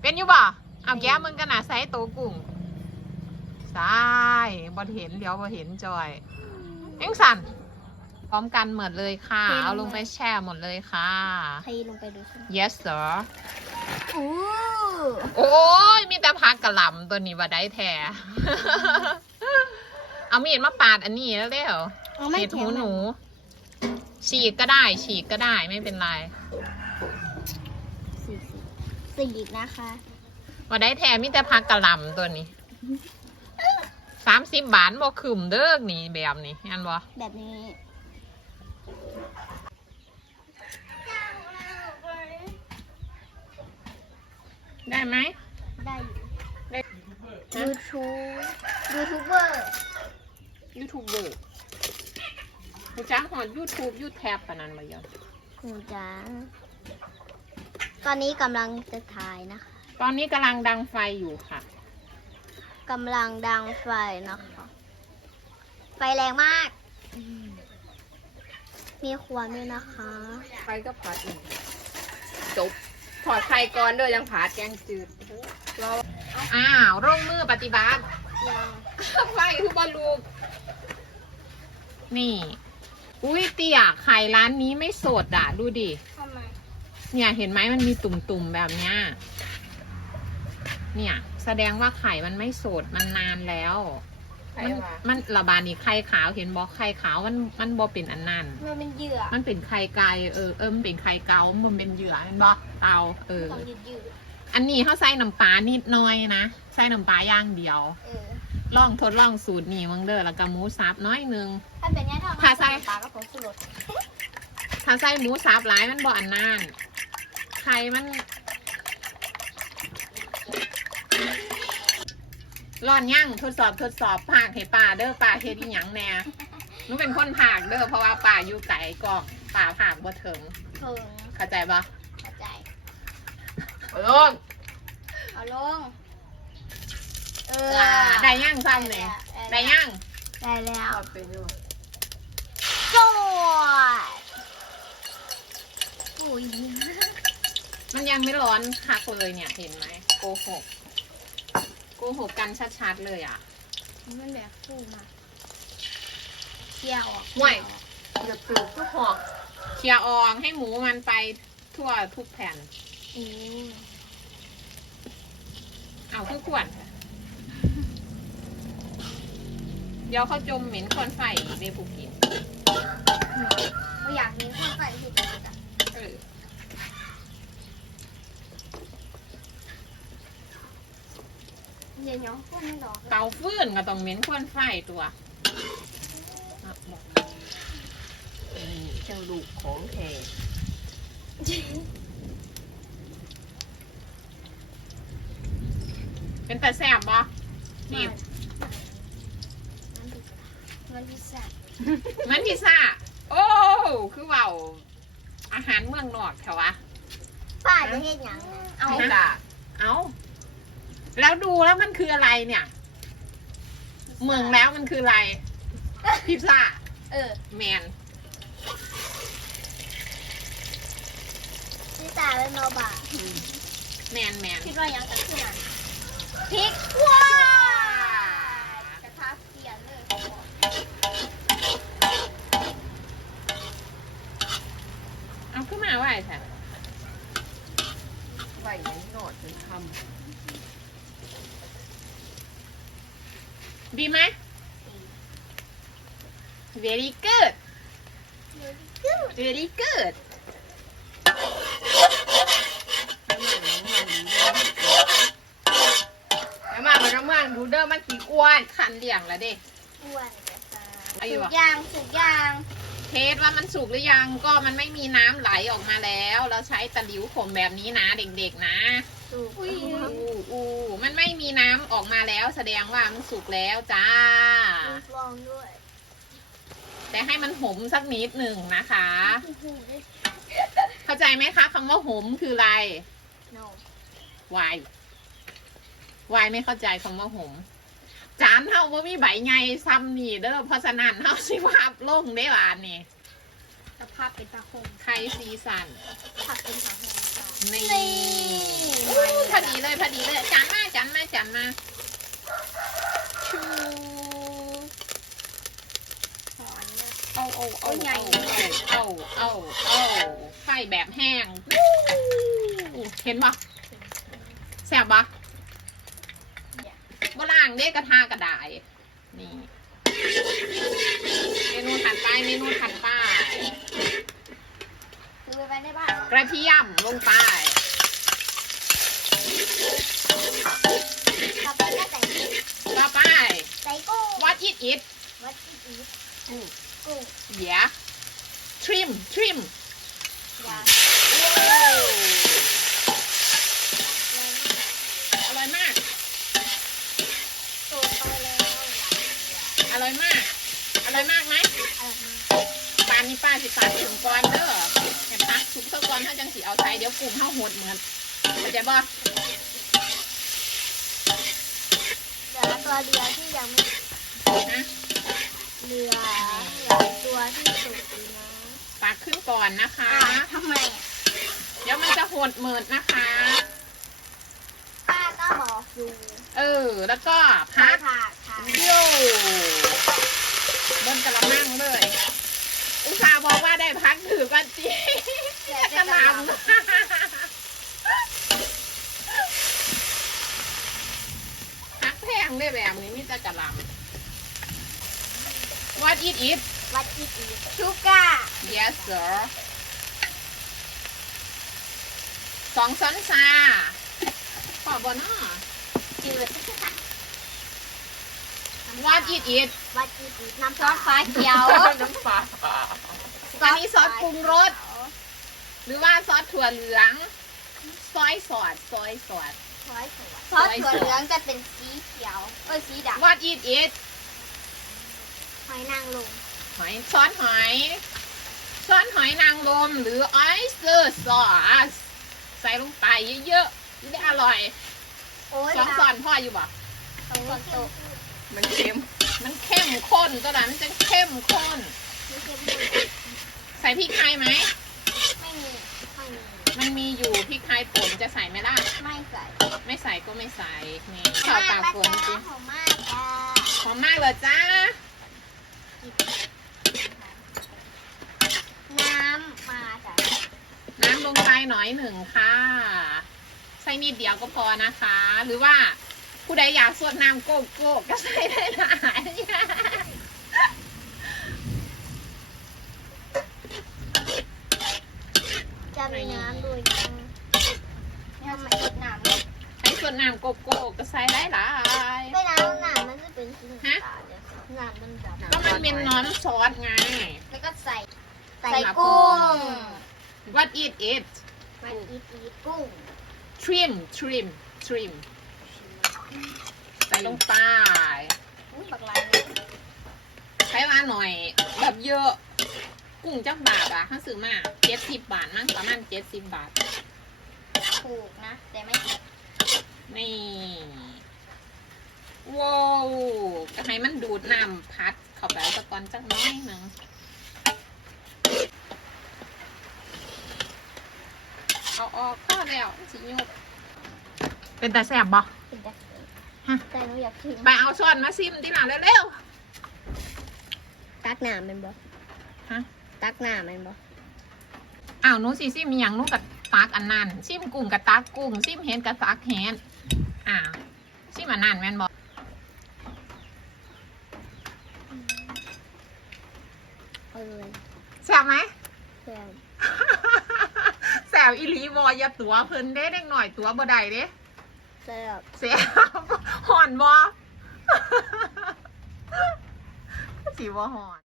เป็นอยู่บ่เอาแก้มึงกันนะใส่โตวกุ้งใส่บ่เห็นเดี๋ยวบ่เห็นจอยเอ็งสันพร้อมกันหมดเลยค่ะ เอาลงไปแช่หมดเลยค่ะเทลงไปดูใช่ไหม yes sir อู้โอ้ยมีแต่พักกระหล่ำตัวนี้ว่าได้แท้เอามีดมาปาดอันนี้แล้วเร็วเอาไม่เห็ดแข็หูงหนู ฉีกก็ได้ ฉีกก็ได้ไม่เป็นไรสี่ สี่สี่นะคะว่าได้แท้มีแต่พักกระหล่ำตัวนี้สามสิบบาทบ่ขึ้มเด้อนี่แบบนี้ยันบ่แบบนี้ได้ไหมได้อยู่ได้ยูทูบยูทูบเบอร์ยูทูบเบอร์รู้จ้าหอดยูทูบยูแท็บปะนั้นบ่ยอนคุณจ๋า ตอนนี้กำลังจะถ่ายนะคะตอนนี้กำลังดังไฟอยู่ค่ะ กำลังดังไฟนะคะ ไฟแรงมาก มีควันด้วยนะคะ ไฟก็ผัดอีกจบถอดไข่ก่อนเด้อยังผัดแกงจืดรออ้าวร่งมือปฏิบัติไฟคือบอลลูกนี่ อุ้ยเตี่ยไข่ร้านนี้ไม่สดอะ ดูดิทำไม เนี่ยเห็นไหมมันมีตุ่มๆแบบเนี้ย เนี่ย แสดงว่าไข่มันไม่สดมันนานแล้วไข่มันว่ามันระบาดนี่ไข่ขาวเห็นบอกไข่ขาวมันมันบอเป็นอันนั้น มันเป็นเหยื่อ มันเป็นไข่ไก่เออเออมันเป็นไข่เกามันเป็นเหยื่อเห็นบอเตาเออต้องยืดยืดอันนี้เขาใส่น้ำปลานิดหน่อยนะใส่น้ำปลาอย่างเดียวเออลองทดลองสูตรนี่มึงเด้อแล้วก็หมูสับน้อยหนึงถ้าเป็นแง่ทำถ้าใส่ปลาก็ผงชูรสถ้าใส่หมูสับหลายมันบ่อันนาน ไข่มันร้อนย่างทดสอบทดสอบผากให้ป่าเด้อป่าเฮ็ดอีหยังแน่หนูเป็นคนผากเด้อเพราะว่าป่าอยู่ไกลกล้องป่าผากบ่ถึงเพิงเข้าใจปะกระจายลงเอาลง เอออ่าได้ย่างซ้ำเนี่ยได้ย่างได้แล้วเอาไปอยู่จวดอุ้ย มันยังไม่ร้อนคักเลยเนี่ยเห็นไหมโกหกโกหกกันชัดๆเลยอะมันแบบฟูมากเคลียร์ออกห่วยเดือดปลูกทุกหอกเคลียร์อองให้หมูมันไปทั่วทุกแผ่นอืมเอาคือขวดเดี๋ยวเขาจมเหม็นควันไฟอีกในภูกินเราอยากมีข้าวไก่ที่จะจัดเออ เย็นเนาะพวกไม่หรอเตาฟืนก็ต้องเหม็นควันไฟตัวอะบอกนี่ช่าลูกของแท้เป็นแต่แสบบ่นี่มันพิซซ่ามันพิซซ่า โอ้ คือเว่าอาหารเมืองนอกแถวะป้าจะเฮ็ดหยังเอากะเอา แล้วดูแล้วมันคืออะไรเนี่ย เมืองแล้วมันคืออะไร พิซซ่า เออแมนพิซซ่าเป็นโนบะแมนแมน คิดว่ายังจะขึ้นอะพริกว้ากระทะเสียนเลย เอาขึ้นมาว่าไอ้แท้ ไว้ยังหนอดจนค ดีไหม very good very good แล้วมามันน้ำมันดูเด้อมันกี่อ้วนขันเลี่ยงแล้วเด็อ้วนกระทะอายุสุกยางสุกยางเทสว่ามันสุกหรือยังก็มันไม่มีน้ำไหลออกมาแล้ว เราใช้ตะหลิวขมแบบนี้นะเด็กๆนะ สุกอู้อู้มันไม่มีน้ำออกมาแล้ว แสดงว่ามันสุกแล้วจ้า ลองด้วยแต่ให้มันหมสักนิดหนึ่งนะคะ เข้าใจไหมคะคำว่าหมคืออะไร โนวายวายไม่เข้าใจคำว่าหมจานเฮาว่ามีใบไงซ้ำนี่เด้อเพราะฉะนั้นเฮาสิวาบลงได้หวานนี่สภาพเป็นตาคงไข่ซีสันผักเป็นตาคงจ้านี่นี่ อู้พอดีเลยพอดีเลยจานมาจานมาจานมาชูหอนนะเอาเอาเอาใหญ่เอาเอาเอาเอาไฟแบบแห้งอู้เห็นปะแซ่บปะบ่ล่างเด้กระทากระดายนี่เมนูถัดไปเมนูถัดไปคือไปไว้ในบ้านกระเทียมลงไป ต่อไปก็ใส่พริก ต่อ ไปใส่กุ้ง what it is วัดที่อีทอืมกุ้ง yeah trim trim ยาว้าวอร่อยมากสูตรไปแล้วอร่อยมาก อร่อยมากไหมอร่อยมากปานนี้ป้าสิตัดถึงก่อนเด้อแอบพักสุกเท่าก่อนถ้าจังสีเอาใส่เดี๋ยวกลุ่มเท่าหดเหมือนเข้าใจบ่ เหลือ ตัวเดียวที่ยังไม่นะเหลือเหลือตัวที่สุดอยู่นะตักขึ้นก่อนนะคะอะทำไมอะเดี๋ยวมันจะหดเหมือนนะคะ ป้าก็บอกอยู่เออ แล้วก็ผัพักกผักค่ะโย่บนกระมังเลย อุตส่าห์บอกว่าได้พักถือกันจีเดี๋ยวกจะระกลระลำพัก แพงได้แบบนี้มีแต่กระลำ What it is ำวัดที่อีทชูก้า Yes sir สองซ้อนซาขอบนอะจืด What it is วัดที่อีทน้ำซอสฟ้าเขียว น้ำปลาอันนี้ซอสปรุงรส หรือว่าซอสถั่วเหลือง ซอยสอด ซอยสอด ซอสถั่วซอสถั่วเหลืองจะเป็นสีเขียวเอ้ยสีดำ What it is หอยนางรมหอยซอสหอยซอสหอยนางรมหรือ oyster sauce ใส่ลงไปเยอะๆจะได้อร่อยโอ้ยสองซอนพ่ออยู่บ่สองโตะมันเค็ม มันเข้มข้นตัวนั้นมันจะเข้มข้น ใส่พริกไทยไหม ไม่มี ไม่มี มันมีอยู่พริกไทยป่นจะใส่ไหมล่ะ ไม่ใส่ ไม่ใส่ก็ไม่ใส่นี่ข้าวตากฝนจริงหอมมากจ้าหอมมากเลยจ้า น้ำมาจ้ะน้ำลงไปหน่อยหนึ่งค่ะ ใส่นิดเดียวก็พอนะคะ หรือว่าผู้ใดอยากสวดน้ำโกโก้ก็ใส่ได้หลายจะมีน้ำด้วยนะทำไมอีกน้ำไม่ให้สว ดน้ำโกโก้ก็ใส่ได้หลายไม่น้ำน้ำมันจะเป็นสีน้ำตาลเนี่ยน้ำมันดำก็มันเป็นน้ำซอสไง แล้วก็ใส่ใส่ใส่มากุ้ง What it is มันอีทอีทกุ้ง trim trim trim ใส่ลงไปอุ้ยบักลายเลยใช้มาหน่อยแบบเยอะ กุ้งจักบาทอะถ้าซื้อมาเจ็ดสิบบาทมั้งประมาณเจ็ดสิบบาท ถูกนะ แต่ไม่ถูก นี่ว้าวก็ให้มันดูดน้ำพัดเข้าไปตะกอนจักหน้อยหนึ่งเอาออกก็แล้วสิยุบเป็นตาแสบบ่เป็นแต่ฮะแต่หนูอยากชิมไปเอาช้อนมาซิมที่หลังเร็วตักน้ำมันบ่ๆฮะตักน้ำมันบ่อ้าวหนูสิซิมมีหยังหนูกับตักอันนั้นซิมกุ้งกับตักกุ้งซิมเห็นกับตักเห็น อ้าวซิมอันนั้นแม่นบ่เออแสบไหม แซ่บแสบอีหลีบออย่าตัวเพิ่นเด้เด็กหน่อยตัวบ่ได้เด้แซ่บแสบห่อนบอ สีบ่ห่อน